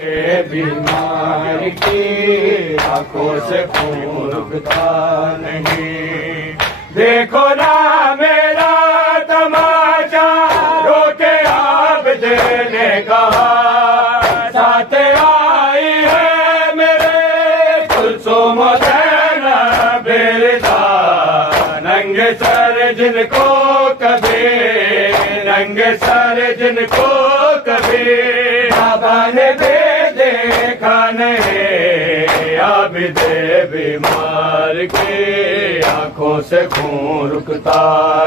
बीमार की आंखों से खून रुकता नहीं। देखो ना मेरा तमाचा रोके आबिद ने कहा, साथ आई है मेरे कुलसुम ज़ैनब बिरदा। नंगे सर जिनको कभी, नंगे सर जिनको कभी बाबा ने देखा नहीं। आबिद बीमार के आंखों से खून रुकता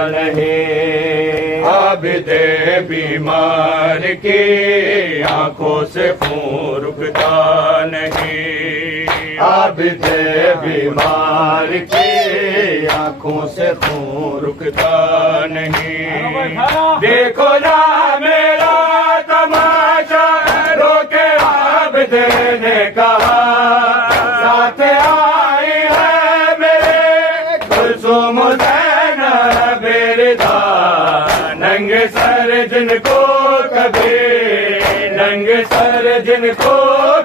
नहीं। आबिद बीमार के आंखों से खून रुकता नहीं। आबिद बीमार के आंखों से खून रुकता नहीं। देखो ना मेरा तमाशा रोके आबिद ने कहा, साथ आई है मेरे कुलसुम ज़ैनब बिरदा। नंगे सर जिनको कभी, नंगे सर जिनको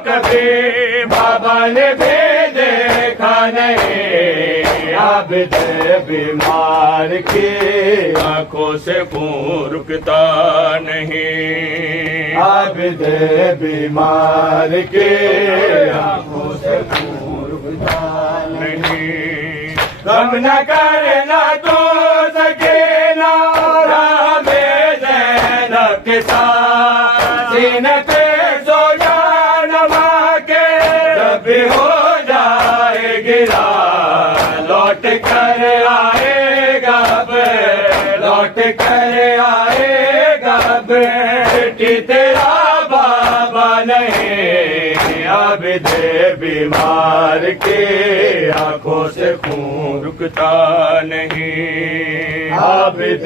कभी बाबा ने भी देखा नहीं। आबिद बीमार की आंखों से खून रुकता नहीं। आबिद बीमार के आंखों से खून रुकता नहीं। गम न करना तो सके ना रामे ज़ैनब के साथ। सीने पे सो जा नमा के जब भी हो जाए गिरा, लौट कर आएगा लौट कर आएगा बेटी तेरा बाबा नहीं। आबिद बीमार के आंखों से खून रुकता नहीं। आबिद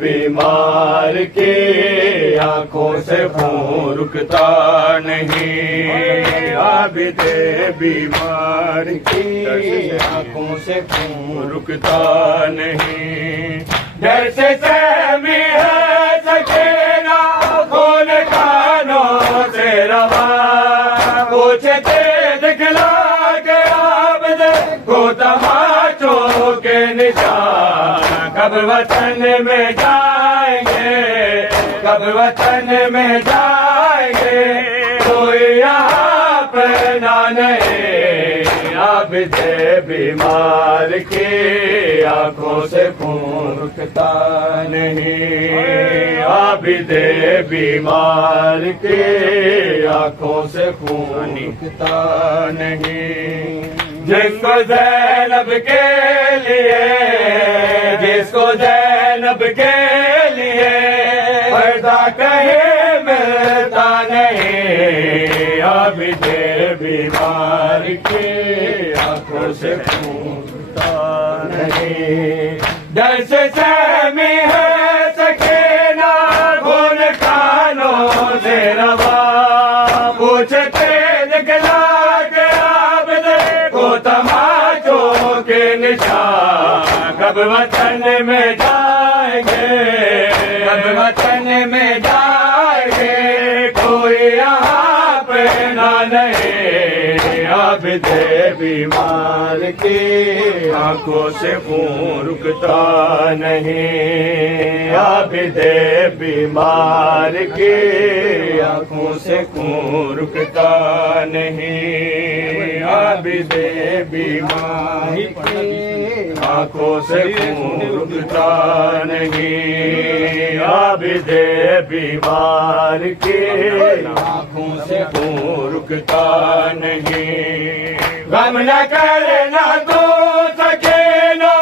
बीमार के आंखों से खून रुकता नहीं। आबिद बीमार की आंखों से खून रुकता नहीं। डर से सहमी है सकीना खून कानों से रवा। पूछते दिखला के आबिद को तमाचों के निशान। कब वतन में जाएंगे, कब वतन में जाएंगे, कोई यहाँ पर ना नहीं। आबिद बीमार की आंखों से खून रुकता नहीं। आबिद बीमार की आंखों से खून रुकता नहीं। जिसको ज़ैनब के लिए, जिसको ज़ैनब के लिए पर्दा कहे मिलता नहीं। आबिद बीमार की आंखों से खून रुकता नहीं। डर से सहमी है सकीना खून कानों से रवा। पूछते निकला के आबिद को तमाचों के निशान। कब वतन में जाएंगे, कब वतन में जाएंगे, कोई यहाँ पे ना नहीं। आबिद बीमार की आंखों से खून रुकता नहीं। आबिद बीमार की आंखों से खून रुकता नहीं। आबिद बीमार की आंखों से खून रुकता नहीं। आबिद बीमार की आंखों से खून रुकता नहीं। गम न करना तो सके ना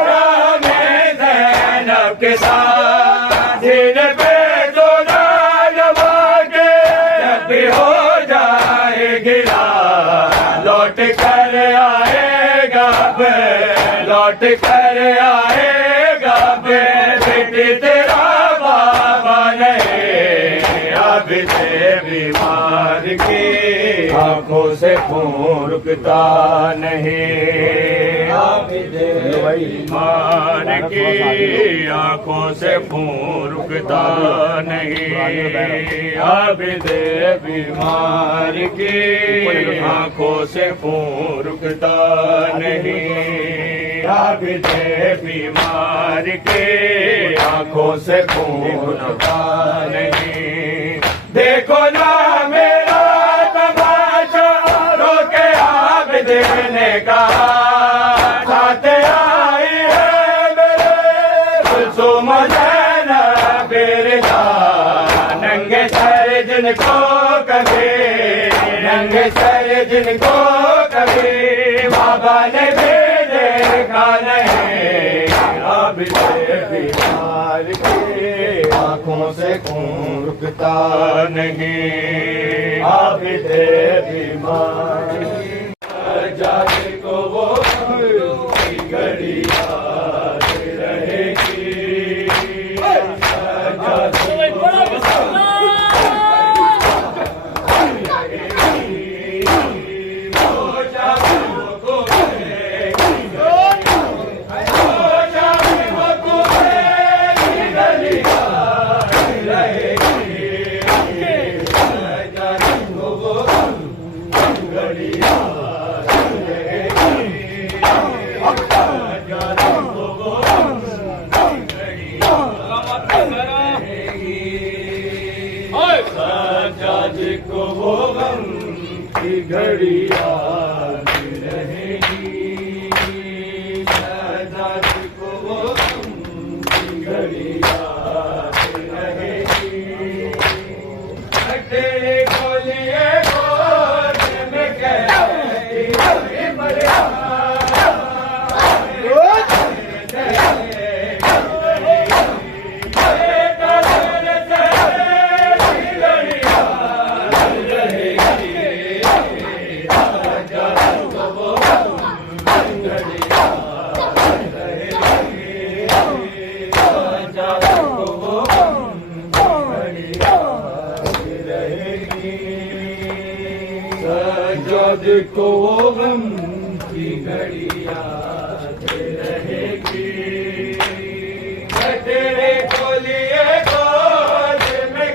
रामे ज़ैनब के साथ। सीने पे तो नमा के जब भी हो जाए गिरा, लौट कर आएगा लौट कर आएगा बेटी तेरा बाबा नहीं। आबिद बीमार की आंखों से खून रुकता नहीं। बीमार की आंखों से खून रुकता नहीं, आबिद बीमार की आंखों से खून रुकता नहीं, आबिद बीमार के आंखों से खून रुकता नहीं। देखो ना मेरा तमाशा, रोके आबिद ने कहा, साथे आई है मेरे कुलसुम ज़ैनब बिरदा, नंगे सर जिनको कभी, नंगे सर जिनको कभी बाबा ने भी देखा नहीं, आबिद बीमार की आंखों से खून रुकता नहीं, आबिद बीमार जाने को वो घड़ी याद रहेगी, को वो गम की घड़ी याद रहेगी, शहजाद को वो गम की घड़ी याद रहेगी, तेरे गोलिए गोद में कहती मरिया, सजाद को वो गम की घड़ी याद रहेगी, तेरे गोलिए गोद में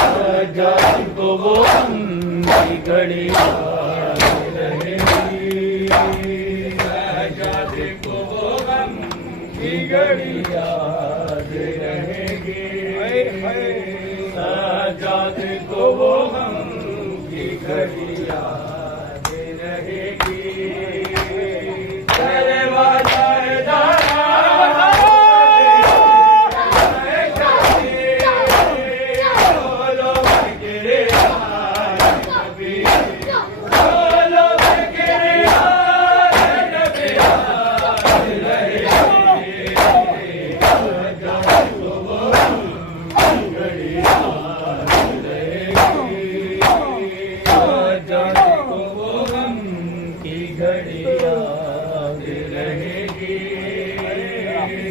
सजाद को वो गम की घड़ी याद रहेगी, सजाद को वो गम की घड़ी याद रहेगी, सजाद को वो गम की घड़ी याद रहेगी, तेरे वाला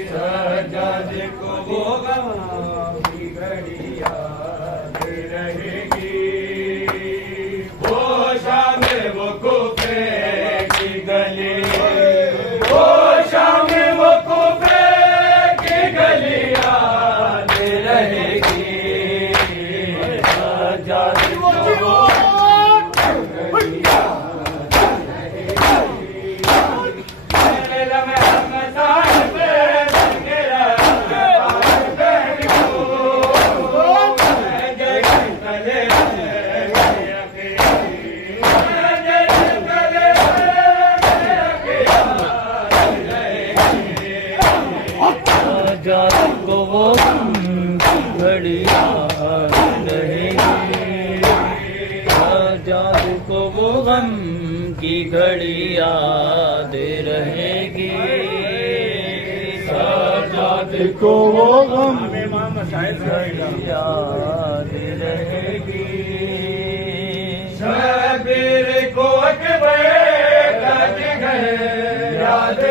सजाद को वो गम की घड़ी याद रहेगी, वो शाम वो कूफे की गली, वो शाम वो कूफे की गली याद रहेगी, सजाद को वो सजाद को वो की घड़ी याद रहेगी, सजाद को वो गम की घड़ी याद रहेगी, सजाद को वो गम याद रहेगी, शबीर को अकबर का जिगर याद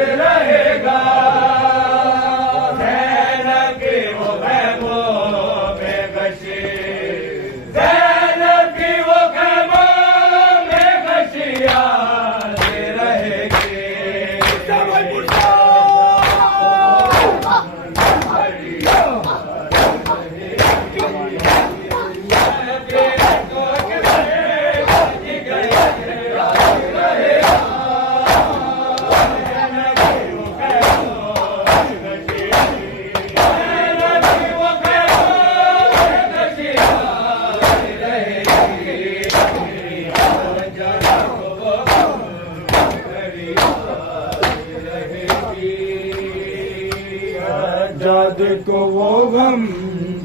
याद को वो गम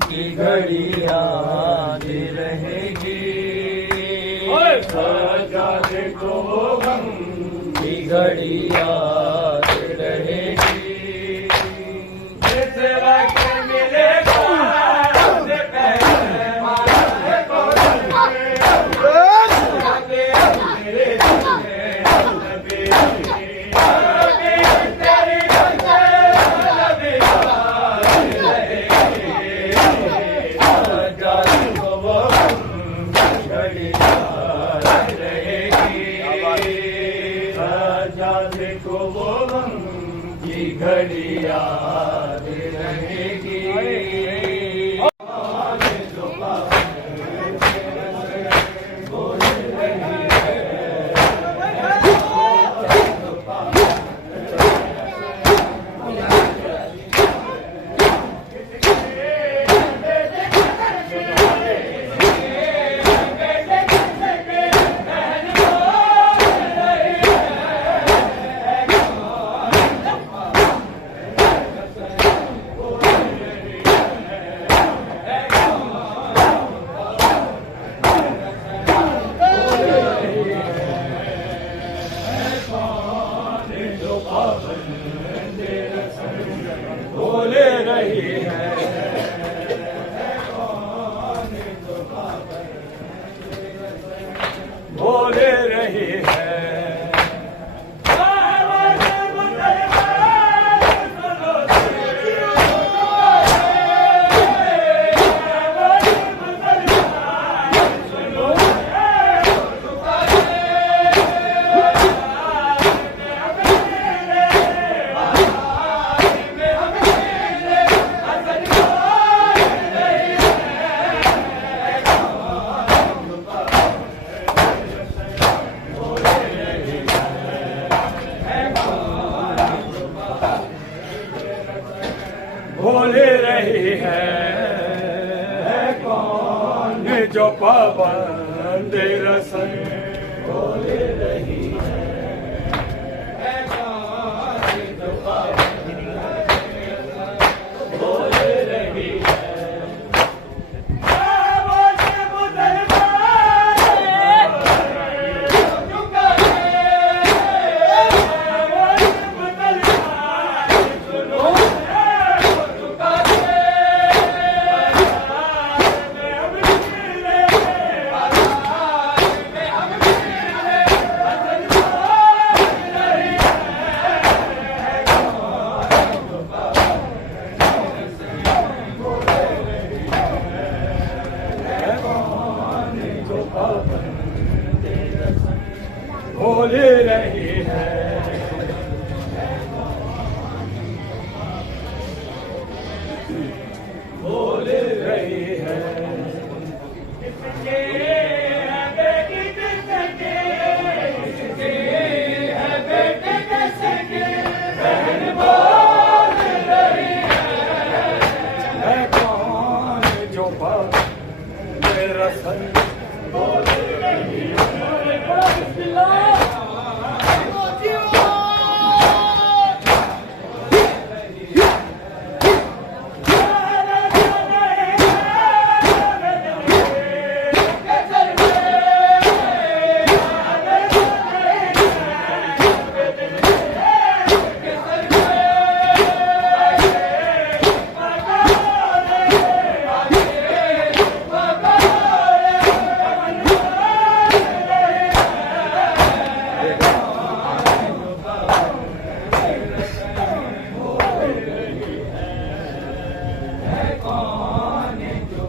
की घड़ी याद रहेगी, सजाद को वो गम की घड़ी याद रहेगी। जिस वक्त मिलेगा हमसे पहले माला को मेरे को वो गम की घड़ी याद रहेगी। बोले रही है बोले रही है बोले रही है कौन जो पाबंद रसन बोले रही है कौन जो पाबंद बोले रही है। बोले रही है बोले रही है बहन बोल रही है कौन जो मेरा संग बोल रही है।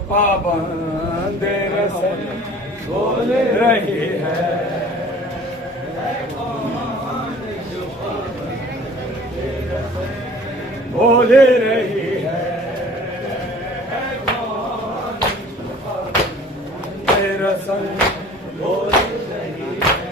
पाबंद रसन बोल रही है बोल रही है रसन बोल रही है।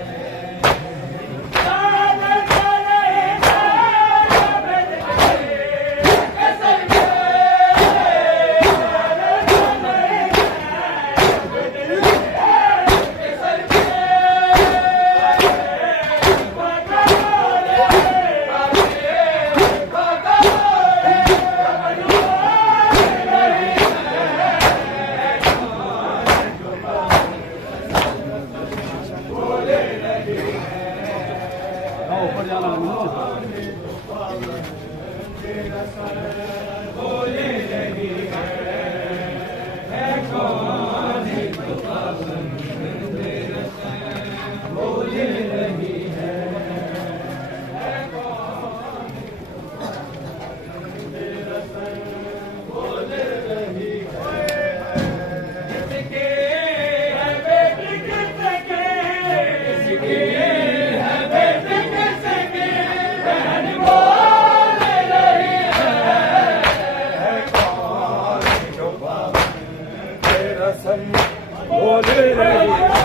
ऊपर जाना बोले रही है कौन तो पावन तेरा बोले रही है कौन तेरा बोले रही है इसके है बेटी किसके इसके है बेटी किसके बहन बोले रही है कौन जो पावन तेरा संग बोले रही है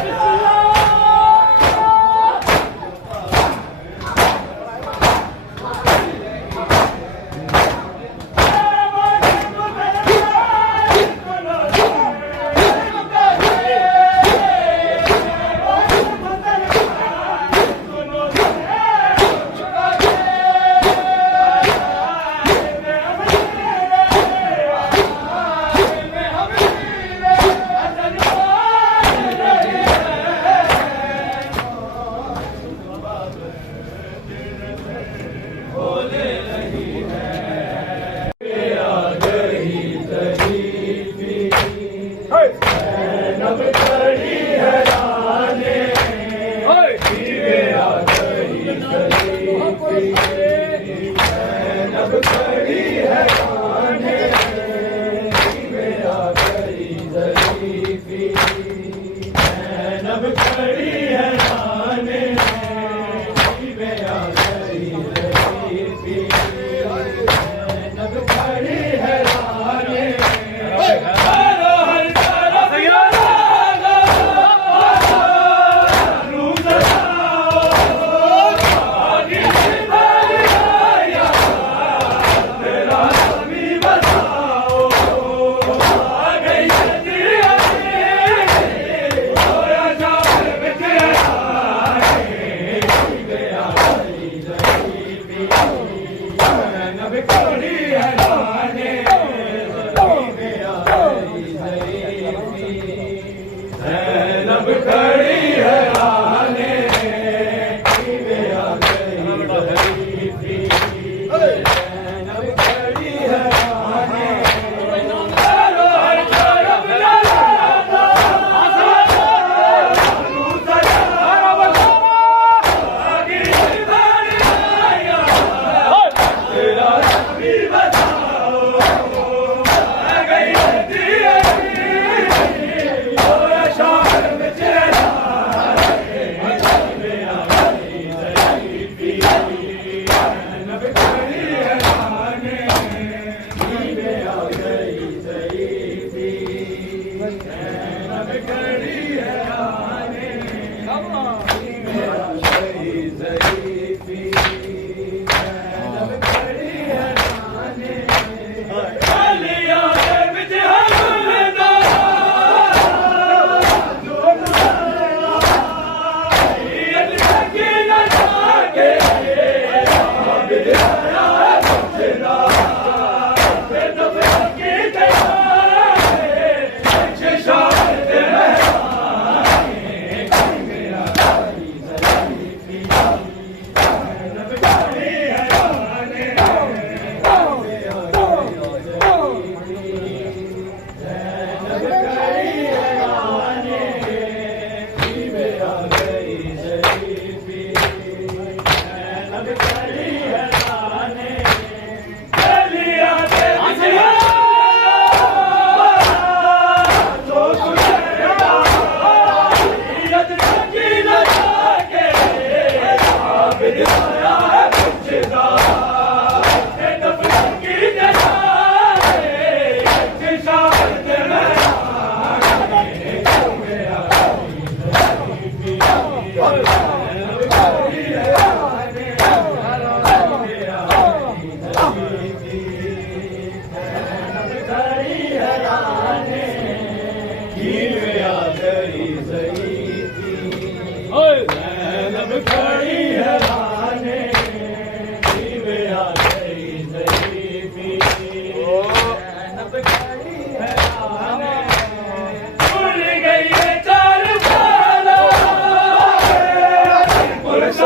पुलिस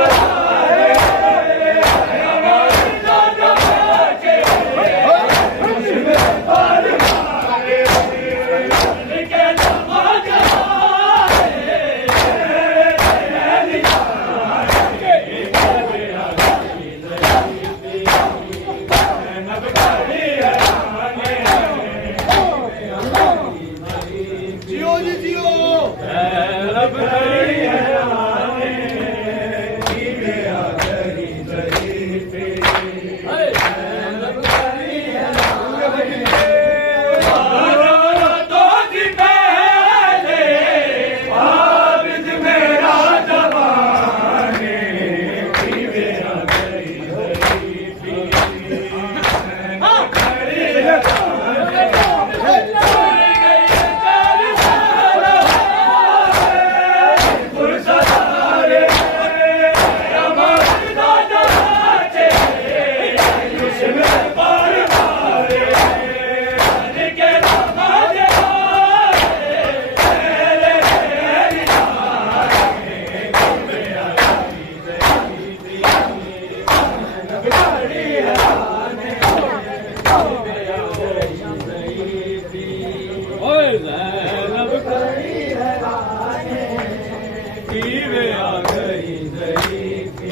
वे आ गई ज़रीफ़ी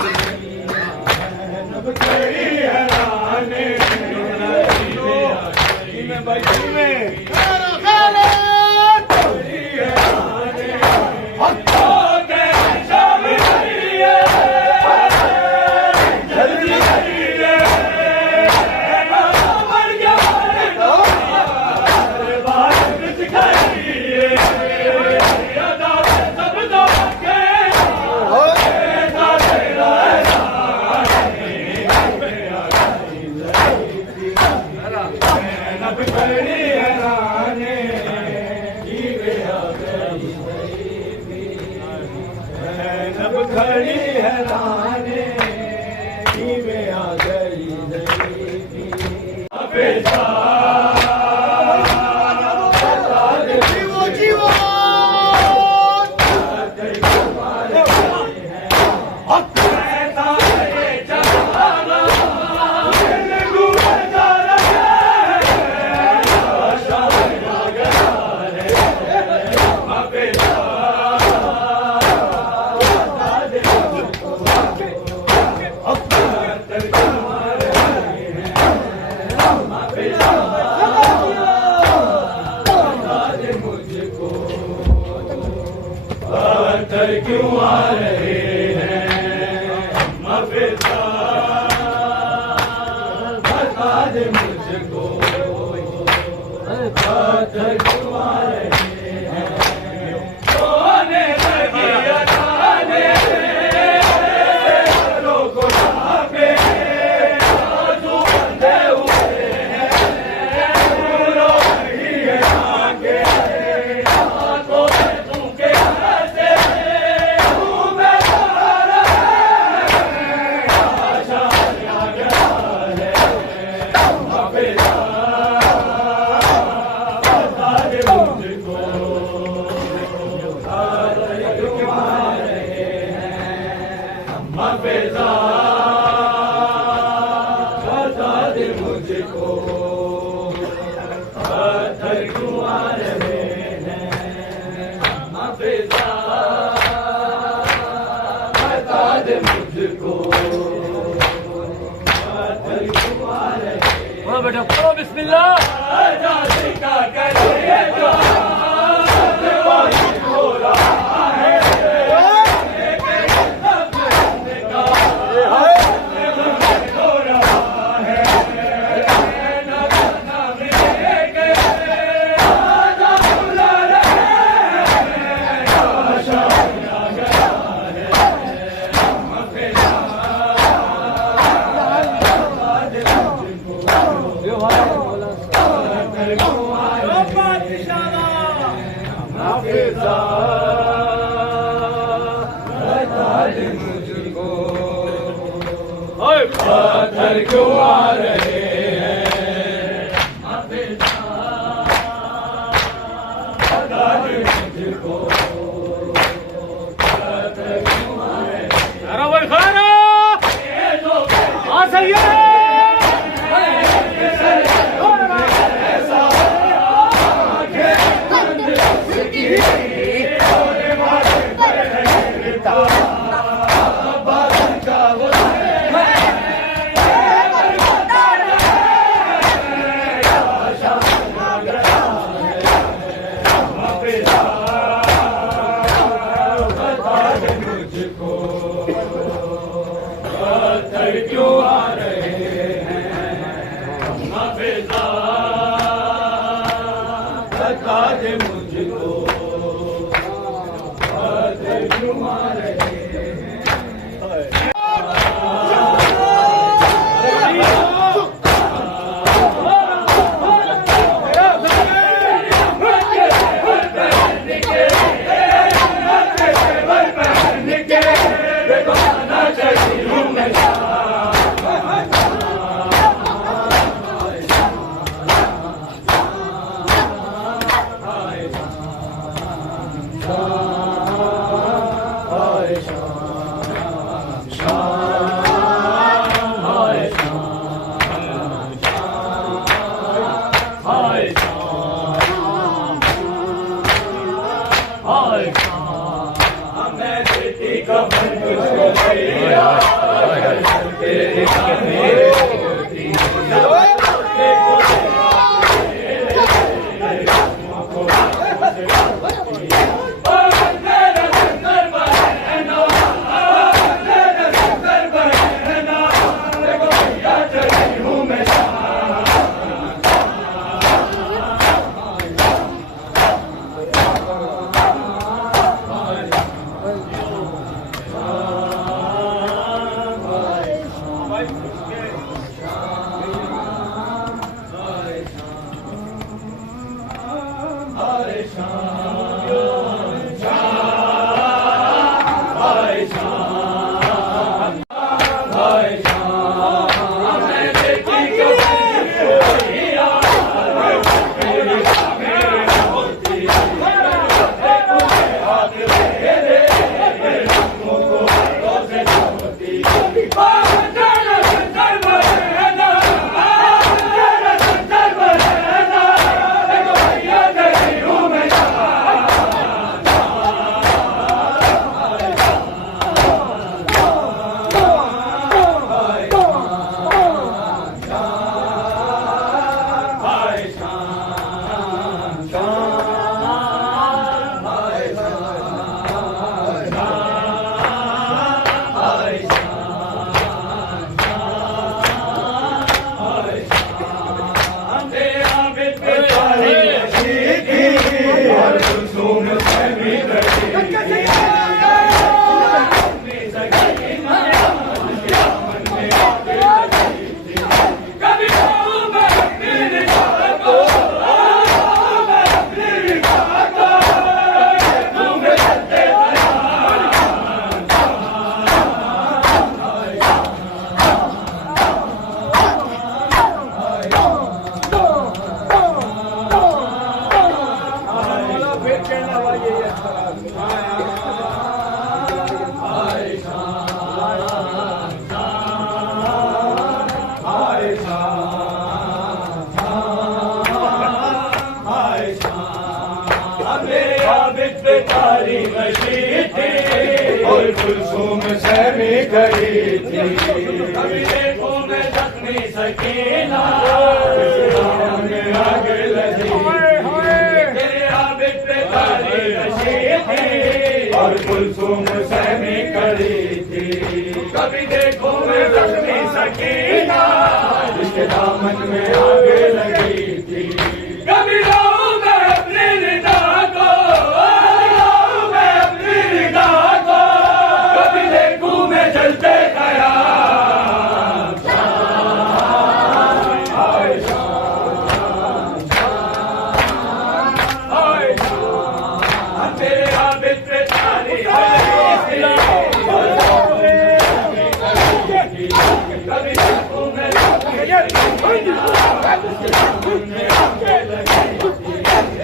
नब खड़ी हैराने में भाई में खड़ी हैराने में आ गई जीवो जीवो क्यों आ रहे हैं मफ़िज़ा बता दे मुझको पत्थर क्यों आ रहे हैं सोने लगी अदाने को पे आंसू बंधे हुए हैं रो रही है आंखें आंखों में सूखे मफ़िज़ा बता दे मुझको पत्थर क्यों आ रहे हैं मफ़िज़ा बता दे मुझको पत्थर क्यों आ रहे हैं बेटा पढ़ो बिस्मिल्लाह आज़ादी का करिए जो हो रहा है मफ़िज़ा बता दे मुझको पत्थर क्यों आ रहे हैं मफ़िज़ा बता दे मुझको पत्थर क्यों आ रहे हैं आ सही है पत्थर क्यों आ रहे हैं मफ़िज़ा बता दे मुझको पत्थर क्यों आ रहे हैं मैं कफन तुझको भैया तेरे काहे होती कुलसुम सहमी गई थी कभी देखो मैं जख्मी सकीना में आग लगी तेरे आबिद पे तारी नशी थी और कुलसुम सहमी करी थी। कभी देखो मैं जख्मी सकीना जिसके दामन में आग लगी थी। कभी लाऊं मैं अपनी निदा को लाऊं मैं अपनी निदा को कभी देखूं मैं जलते खयाल हाय हाय तेरे आबिद पे तारी कभी देखूं मैं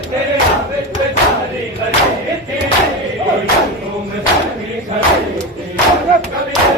तेरे आबिद पे तारी लगी थी कभी